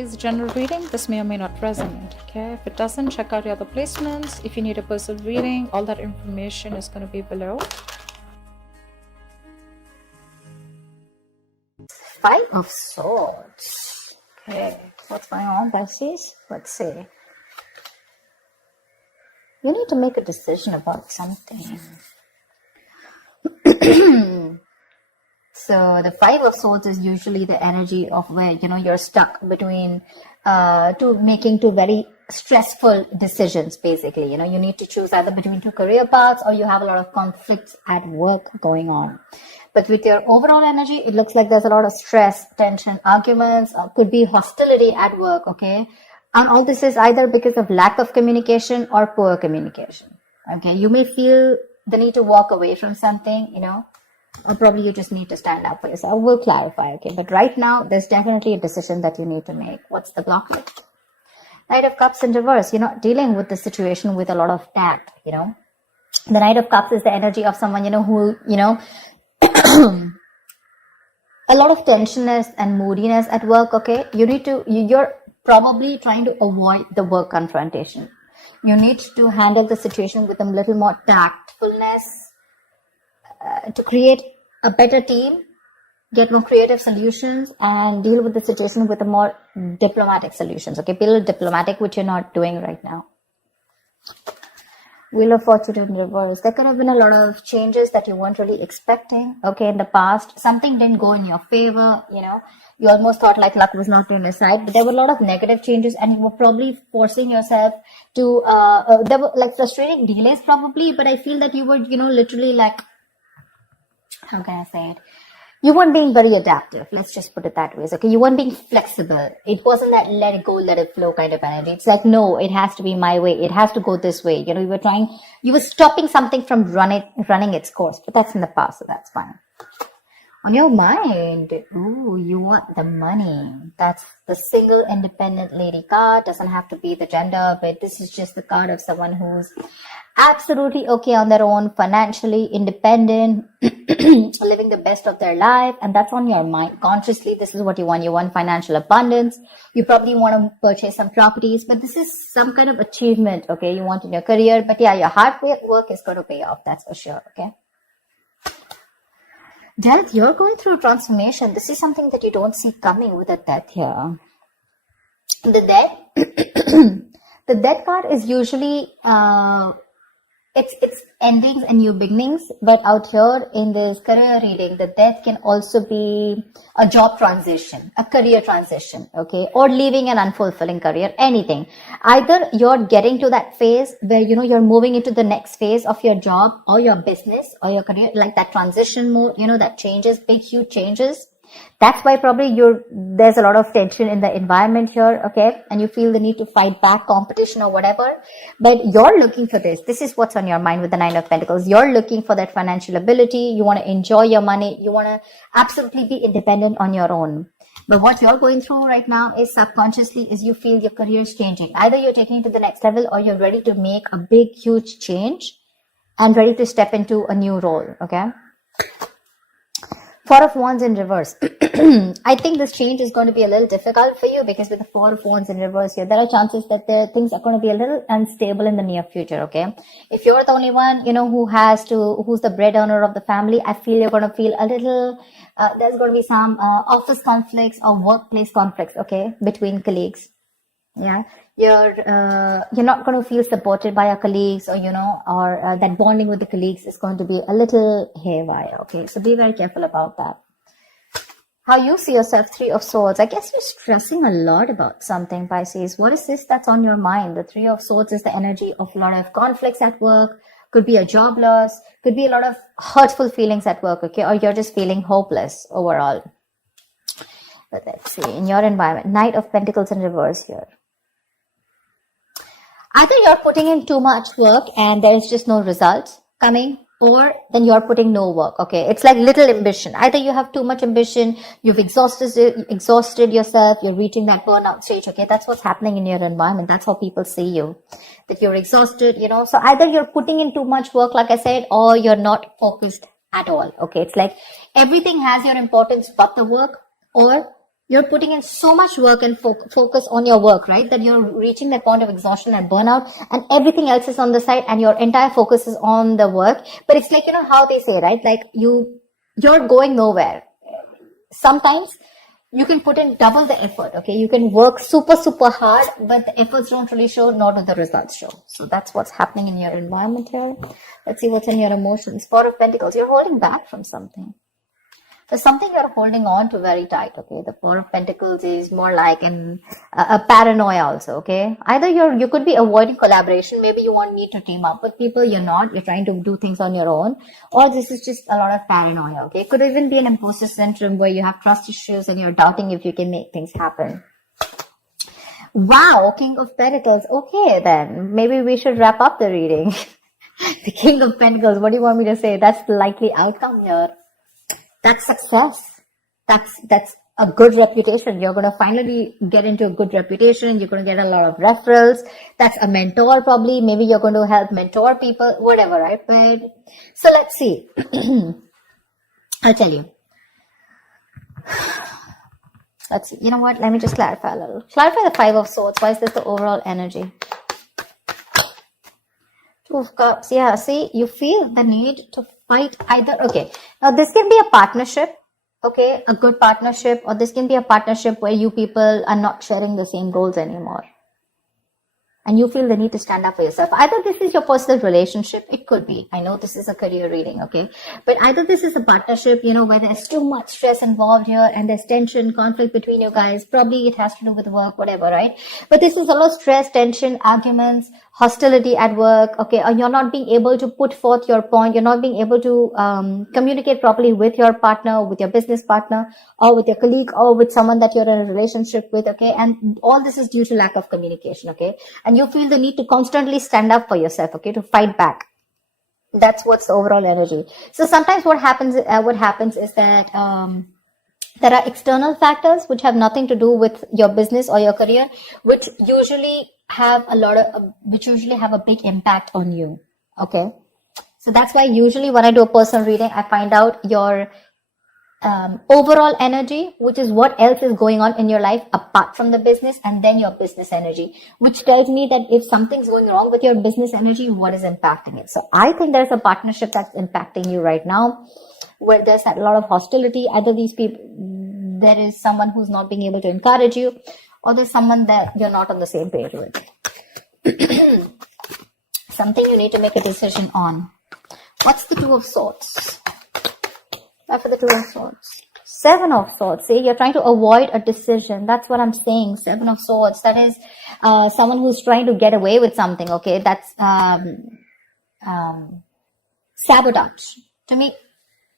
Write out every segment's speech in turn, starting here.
is a general reading. This may or may not resonate. Okay, if it doesn't, check out your other placements. If you need a personal reading, all that information is going to be below. Five of Swords. Okay, what's going on, Pisces? Let's see. You need to make a decision about something. So the Five of Swords is usually the energy of where, you're stuck between making two very stressful decisions, basically. You need to choose either between two career paths, or you have a lot of conflicts at work going on. But with your overall energy, it looks like there's a lot of stress, tension, arguments, or could be hostility at work, okay? And all this is either because of lack of communication or poor communication, okay? You may feel the need to walk away from something, or probably you just need to stand up for yourself. We'll clarify, okay? But right now, there's definitely a decision that you need to make. What's the blockage? Knight of Cups in reverse. You're not dealing with the situation with a lot of tact, The Knight of Cups is the energy of someone, who, a lot of tensionness and moodiness at work, okay? You're probably trying to avoid the work confrontation. You need to handle the situation with a little more tactfulness to create a better team, get more creative solutions, and deal with the situation with a more diplomatic solutions, okay? Be a little diplomatic, which you're not doing right now. Wheel of Fortune in reverse. There could have been a lot of changes that you weren't really expecting, okay, in the past. Something didn't go in your favor, You almost thought like luck was not on your side, but there were a lot of negative changes, and you were probably forcing yourself to, there were like frustrating delays probably, but I feel that you were, literally like, how can I say it? You weren't being very adaptive. Let's just put it that way. Okay, you weren't being flexible. It wasn't that let it go, let it flow kind of energy. It's like, no, it has to be my way. It has to go this way. You were stopping something from running its course, but that's in the past, so that's fine. On your mind, you want the money. That's the single independent lady card. Doesn't have to be the gender, but this is just the card of someone who's absolutely okay on their own, financially independent, living the best of their life, and that's on your mind. Consciously, this is what you want. You want financial abundance. You probably want to purchase some properties, but this is some kind of achievement, okay, you want in your career. But yeah, your hard work is going to pay off, that's for sure, okay? Death, you're going through transformation. This is something that you don't see coming with a death here. The death card is usually it's endings and new beginnings, but out here in this career reading, the death can also be a job transition, a career transition, okay, or leaving an unfulfilling career, anything. Either you're getting to that phase where you're moving into the next phase of your job or your business or your career, like that transition mode, that changes, big huge changes. That's why probably there's a lot of tension in the environment here, okay? And you feel the need to fight back competition or whatever. But you're looking for this. This is what's on your mind with the Nine of Pentacles. You're looking for that financial ability. You want to enjoy your money. You want to absolutely be independent on your own. But what you're going through right now is subconsciously is you feel your career is changing. Either you're taking it to the next level or you're ready to make a big, huge change and ready to step into a new role, okay? Four of Wands in reverse. I think this change is going to be a little difficult for you because with the Four of Wands in reverse here, there are chances that things are going to be a little unstable in the near future, okay? If you're the only one, who's the breadwinner of the family, I feel you're going to feel a little, there's going to be some office conflicts or workplace conflicts, okay, between colleagues. Yeah, you're not going to feel supported by your colleagues, or that bonding with the colleagues is going to be a little haywire, okay? So be very careful about that. How you see yourself, Three of Swords. I guess you're stressing a lot about something, Pisces. What is this that's on your mind? The Three of Swords is the energy of a lot of conflicts at work. Could be a job loss, could be a lot of hurtful feelings at work, okay? Or you're just feeling hopeless overall. But let's see, in your environment, Knight of Pentacles in reverse here. Either you're putting in too much work and there is just no results coming, or then you're putting no work, okay? It's like little ambition. Either you have too much ambition, you've exhausted yourself, you're reaching that burnout stage, okay? That's what's happening in your environment. That's how people see you, that you're exhausted, So either you're putting in too much work, like I said, or you're not focused at all, okay? It's like everything has your importance but the work, or You're putting in so much work and focus on your work, right? That you're reaching that point of exhaustion and burnout, and everything else is on the side, and your entire focus is on the work. But it's like, how they say, right? Like you're going nowhere. Sometimes you can put in double the effort, okay? You can work super, super hard, but the efforts don't really show, nor do the results show. So that's what's happening in your environment here. Let's see what's in your emotions. Four of Pentacles. You're holding back from something. There's something you're holding on to very tight, okay? The Four of Pentacles is more like a paranoia also, okay? Either you could be avoiding collaboration. Maybe you want me to team up with people. You're not. You're trying to do things on your own. Or this is just a lot of paranoia, okay? It could even be an imposter syndrome where you have trust issues and you're doubting if you can make things happen. Wow, King of Pentacles. Okay, then. Maybe we should wrap up the reading. The King of Pentacles. What do you want me to say? That's the likely outcome here. That's success. That's a good reputation. You're going to finally get into a good reputation. You're going to get a lot of referrals. That's a mentor probably. Maybe you're going to help mentor people, whatever, right? But so let's see. I'll tell you. Let's see. You know what? Let me just clarify a little. Clarify the Five of Swords. Why is this the overall energy? Two of Cups. Yeah, see, you feel the need to fight either. Okay, now this can be a partnership, okay, a good partnership, or this can be a partnership where you people are not sharing the same goals anymore. And you feel the need to stand up for yourself. Either this is your personal relationship, it could be. I know this is a career reading, okay? But either this is a partnership, where there's too much stress involved here and there's tension, conflict between you guys. Probably it has to do with work, whatever, right? But this is a lot of stress, tension, arguments, hostility at work, okay? Or you're not being able to put forth your point. You're not being able to communicate properly with your partner, with your business partner, or with your colleague, or with someone that you're in a relationship with, okay? And all this is due to lack of communication, okay? And you feel the need to constantly stand up for yourself, okay, to fight back. That's what's the overall energy. So sometimes what happens is that there are external factors which have nothing to do with your business or your career, which usually have a big impact on you. Okay, so that's why usually when I do a personal reading, I find out your overall energy, which is what else is going on in your life apart from the business, and then your business energy, which tells me that if something's going wrong with your business energy, what is impacting it. So I think there's a partnership that's impacting you right now, where there's a lot of hostility. Either these people, there is someone who's not being able to encourage you, or there's someone that you're not on the same page with. Something you need to make a decision on. What's the Two of Swords? For the Two of Swords. Seven of Swords. See, you're trying to avoid a decision. That's what I'm saying. Seven of Swords. That is someone who's trying to get away with something. Okay, that's sabotage. To me,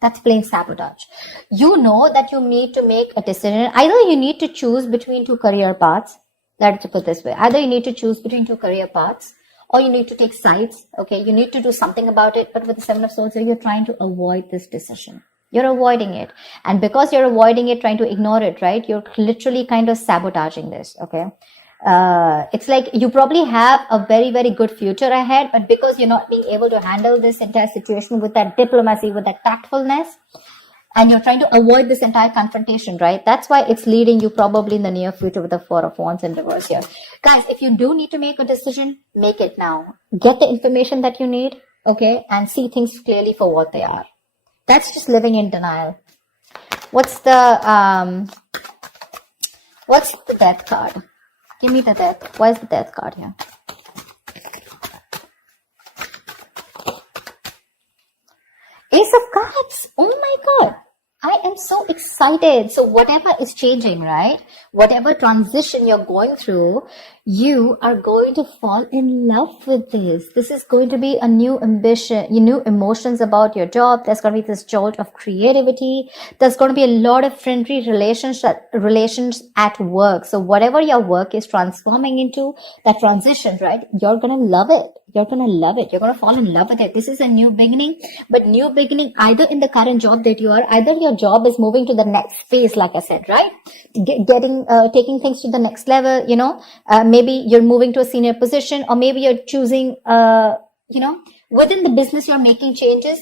that's plain sabotage. You know that you need to make a decision. Either you need to choose between two career paths. Let's put it this way. Either you need to choose between two career paths, or you need to take sides. Okay, you need to do something about it. But with the Seven of Swords, you're trying to avoid this decision. You're avoiding it. And because you're avoiding it, trying to ignore it, right? You're literally kind of sabotaging this, okay? It's like you probably have a very, very good future ahead, but because you're not being able to handle this entire situation with that diplomacy, with that tactfulness, and you're trying to avoid this entire confrontation, right? That's why it's leading you probably in the near future with the Four of Wands in reverse here. Guys, if you do need to make a decision, make it now. Get the information that you need, okay? And see things clearly for what they are. That's just living in denial. What's the Death card? Give me the Death. Why is the Death card here? Ace of Cups. Oh my God. I am so excited. So whatever is changing, right? Whatever transition you're going through, you are going to fall in love with this. This is going to be a new ambition, new emotions about your job. There's going to be this jolt of creativity. There's going to be a lot of friendly relations at work. So whatever your work is transforming into, that transition, right? You're going to love it. You're going to love it. You're going to fall in love with it. This is a new beginning, but new beginning either in the current job that you are, either your job is moving to the next phase, like I said, right? Taking things to the next level, maybe you're moving to a senior position, or maybe you're choosing, within the business, you're making changes.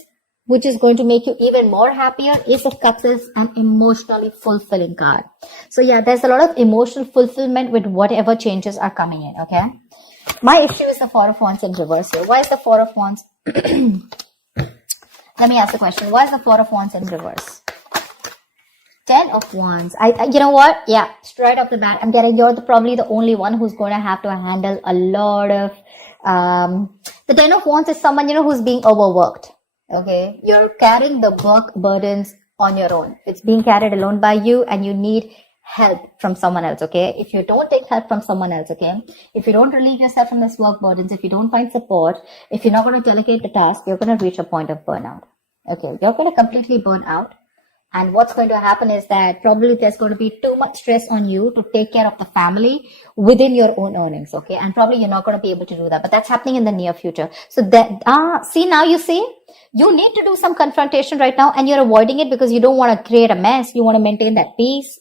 which is going to make you even more happier. Ace of Cups is an emotionally fulfilling card. So yeah, there's a lot of emotional fulfillment with whatever changes are coming in, okay? My issue is the Four of Wands in reverse here. Why is the Four of Wands? Let me ask the question. Why is the Four of Wands in reverse? Ten of Wands. You know what? Yeah, straight off the bat, I'm getting you're probably the only one who's going to have to handle a lot of. The Ten of Wands is someone, who's being overworked. Okay, you're carrying the work burdens on your own. It's being carried alone by you, and you need help from someone else. Okay, if you don't take help from someone else, okay, if you don't relieve yourself from this work burdens, if you don't find support, if you're not going to delegate the task, you're going to reach a point of burnout. Okay, you're going to completely burn out. And what's going to happen is that probably there's going to be too much stress on you to take care of the family within your own earnings, okay? And probably you're not going to be able to do that, but that's happening in the near future. So that, see, now you see, you need to do some confrontation right now, and you're avoiding it because you don't want to create a mess. You want to maintain that peace,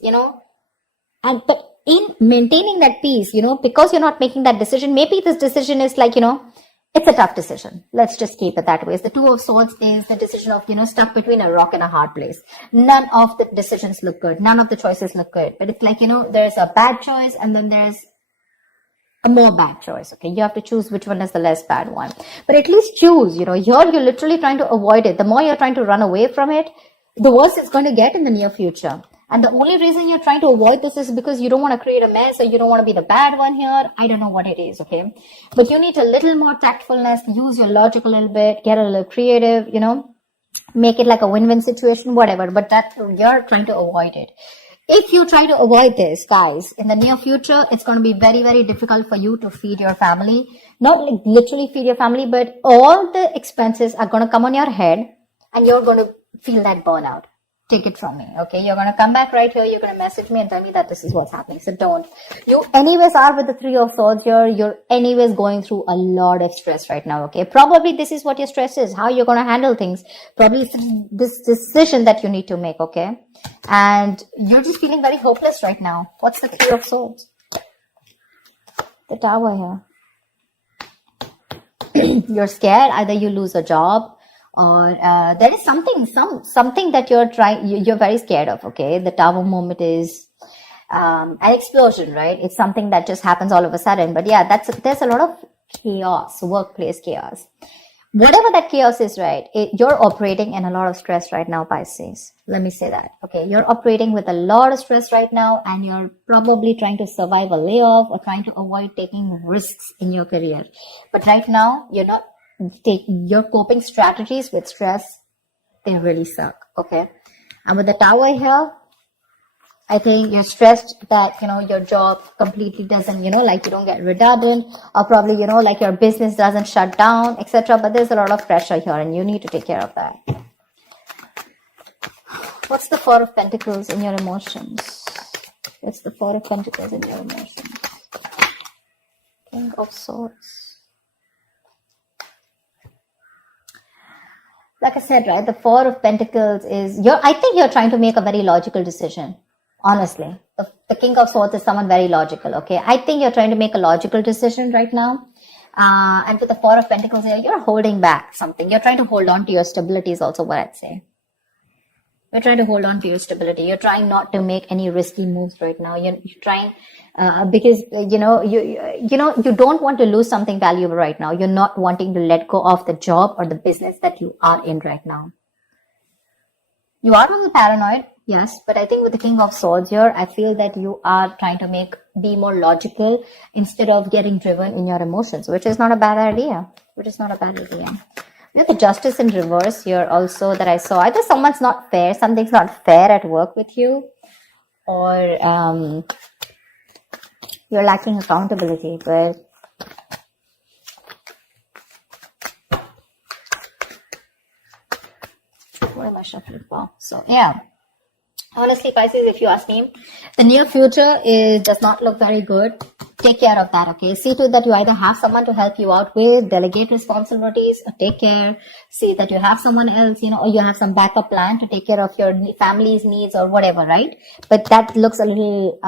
but in maintaining that peace, because you're not making that decision, maybe this decision is like, it's a tough decision. Let's just keep it that way. It's the Two of Swords is the decision of, stuck between a rock and a hard place. None of the decisions look good. None of the choices look good. But it's like, there's a bad choice and then there's a more bad choice. Okay. You have to choose which one is the less bad one. But at least choose, here you're literally trying to avoid it. The more you're trying to run away from it, the worse it's going to get in the near future. And the only reason you're trying to avoid this is because you don't want to create a mess, or you don't want to be the bad one here. I don't know what it is, okay? But you need a little more tactfulness, use your logic a little bit, get a little creative, make it like a win-win situation, whatever. But that you're trying to avoid it. If you try to avoid this, guys, in the near future, it's going to be very, very difficult for you to feed your family. Not like literally feed your family, but all the expenses are going to come on your head, and you're going to feel that burnout. Take it from me, okay? You're going to come back right here. You're going to message me and tell me that this is what's happening. So don't. You anyways are with the Three of Swords here. You're anyways going through a lot of stress right now, okay? Probably this is what your stress is, how you're going to handle things. Probably it's this decision that you need to make, okay? And you're just feeling very hopeless right now. What's the Three of Swords? The Tower here. You're scared. Either you lose a job, or there is something that you're very scared of, okay? The Tower moment is an explosion, right? It's something that just happens all of a sudden. But yeah, there's a lot of chaos, workplace chaos. Whatever that chaos is, right? You're operating in a lot of stress right now, Pisces. Let me say that, okay? You're operating with a lot of stress right now, and you're probably trying to survive a layoff or trying to avoid taking risks in your career. But right now, you're not. Your coping strategies with stress, they really suck, okay? And with the Tower here, I think you're stressed that, your job completely doesn't, like you don't get redundant, or probably, like your business doesn't shut down, etc. But there's a lot of pressure here, and you need to take care of that. What's the Four of Pentacles in your emotions? What's the Four of Pentacles in your emotions? King of Swords. Like I said, right, the Four of Pentacles is, I think you're trying to make a very logical decision, honestly. The King of Swords is someone very logical, okay? I think you're trying to make a logical decision right now. And with the Four of Pentacles here, you're holding back something. You're trying to hold on to your stability is also what I'd say. You're trying to hold on to your stability. You're trying not to make any risky moves right now. You're trying, because, you don't want to lose something valuable right now. You're not wanting to let go of the job or the business that you are in right now. You are a little paranoid, yes, but I think with the King of Swords here, I feel that you are trying to be more logical instead of getting driven in your emotions, which is not a bad idea. We have the Justice in reverse here also that I saw. Either something's not fair at work with you, or you're lacking accountability. But what am I shuffling for? So yeah, honestly, Pisces, if you ask me, the near future does not look very good. take care of that, okay? See to that you either have someone to help you out with, delegate responsibilities, or take care. See that you have someone else, or you have some backup plan to take care of your family's needs or whatever, right? But that looks a little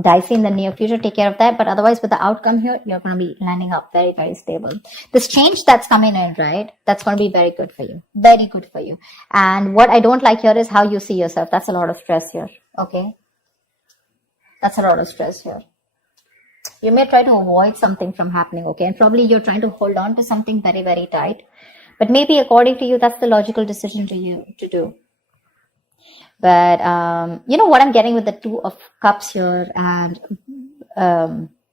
dicey in the near future. Take care of that. But otherwise, with the outcome here, you're going to be landing up very, very stable. This change that's coming in, right? That's going to be very good for you. Very good for you. And what I don't like here is how you see yourself. That's a lot of stress here, okay? That's a lot of stress here. You may try to avoid something from happening, okay? And probably you're trying to hold on to something very, very tight. But maybe according to you, that's the logical decision to do. But, what I'm getting with the Two of Cups here and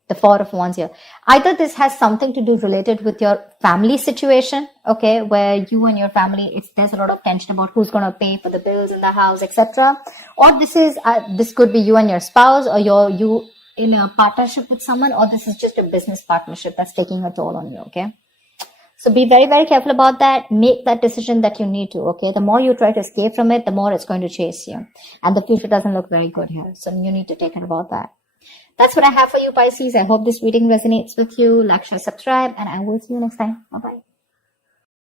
the Four of Wands here. Either this has something to do related with your family situation, okay, where you and your family, there's a lot of tension about who's going to pay for the bills in the house, etc. Or this could be you and your spouse, or you in a partnership with someone, or this is just a business partnership that's taking a toll on you, okay? So be very, very careful about that. Make that decision that you need to, okay? The more you try to escape from it, the more it's going to chase you. And the future doesn't look very good here. So you need to take care about that. That's what I have for you, Pisces. I hope this reading resonates with you. Like, share, subscribe, and I will see you next time. Bye-bye.